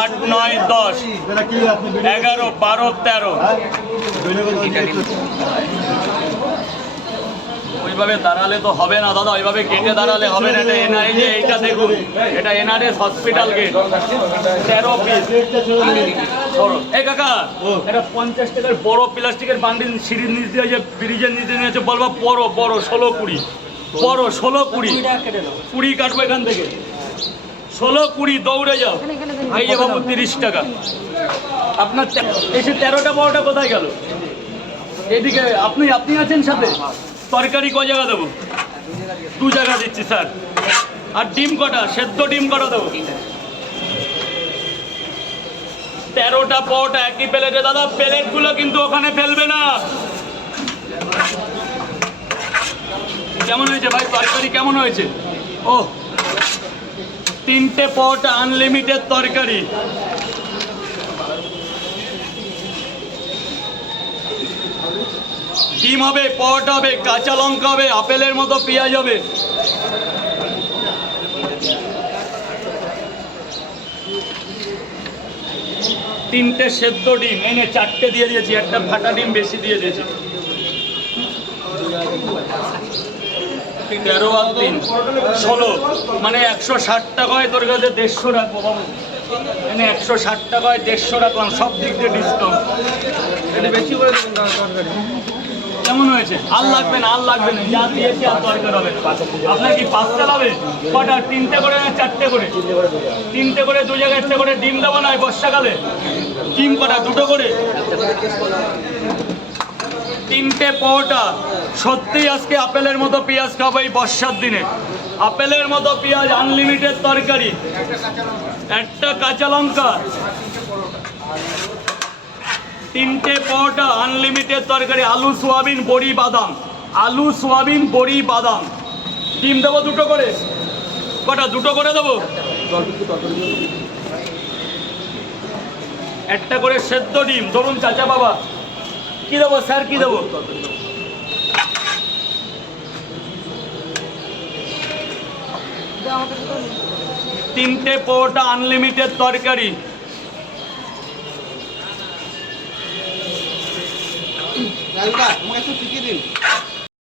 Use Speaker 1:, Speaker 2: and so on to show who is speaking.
Speaker 1: আট নয় দশ এগারো বারো তেরো হ্যাঁ? ওইভাবে দাঁড়ালে তো হবে না দাদা ওইভাবে গেটে দাঁড়ালে হবে না এটা এনআরএ যে এইটা দেখুন এটা এনআরএস হসপিটাল গেট তেরো এই কাকা এটা পঞ্চাশ টাকার বড় প্লাস্টিকের বান্ডিল সিঁড়ির নিচ দিয়ে যে ব্রিজের নিচ নিয়েছে বলবা বড় বড় ষোলো কুড়ি বড় ষোলো কুড়ি কুড়ি কাটবো এখান থেকে ষোলো কুড়ি দৌড়ে যাও ভাইয়া বাবু তিরিশ টাকা আপনার এসে তেরোটা বারোটা কোথায় গেল এদিকে আপনি আপনি আছেন সাথে তরকারি ক জায়গা দেবো দু জায়গা দিচ্ছি স্যার আর ডিম কটা সেদ্ধ ডিম কটা দেবো তেরোটা পটা একই প্লেটে দাদা প্লেটগুলো কিন্তু ওখানে ফেলবে না কেমন হয়েছে ভাই তরকারি কেমন হয়েছে ও তিনটে পট আনলিমিটেড তরকারি ডিম হবে পট হবে কাঁচা লঙ্কা হবে আপেলের মতো পেঁয়াজ হবে তিনটে সেদ্ধ ডিম এনে চারটে দিয়ে দিয়েছি একটা ফাটা ডিম বেশি দিয়ে দিয়েছি তেরো আর তিন ষোলো মানে একশো ষাট টাকায় তোর কাছে দেড়শো রাখবো বাবু মানে একশো ষাট টাকায় দেড়শো রাখলাম সব দিক দিয়ে ডিসকাউন্ট এটা বেশি করে কেমন হয়েছে আর লাগবে না আর লাগবে না যা দিয়েছি আর দরকার হবে আপনার কি পাঁচটা হবে কটা তিনটে করে না চারটে করে তিনটে করে দু জায়গায় একটা করে ডিম দেবো না বর্ষাকালে ডিম কটা দুটো করে তিনটে পোটা সত্যি আজকে আপেলের মতো পেঁয়াজ খাবো এই বর্ষার দিনে আপেলের মতো পেঁয়াজ আনলিমিটেড তরকারি একটা কাঁচা লঙ্কা তিনটে পোটা আনলিমিটেড তরকারি আলু সোয়াবিন বড়ি বাদাম আলু সোয়াবিন বড়ি বাদাম ডিম দেবো দুটো করে কটা দুটো করে দেবো একটা করে সেদ্ধ ডিম ধরুন চাচা বাবা কি দেবো স্যার কি দেবো তিনটে পোটা আনলিমিটেড তরকারি তোমাকে দিন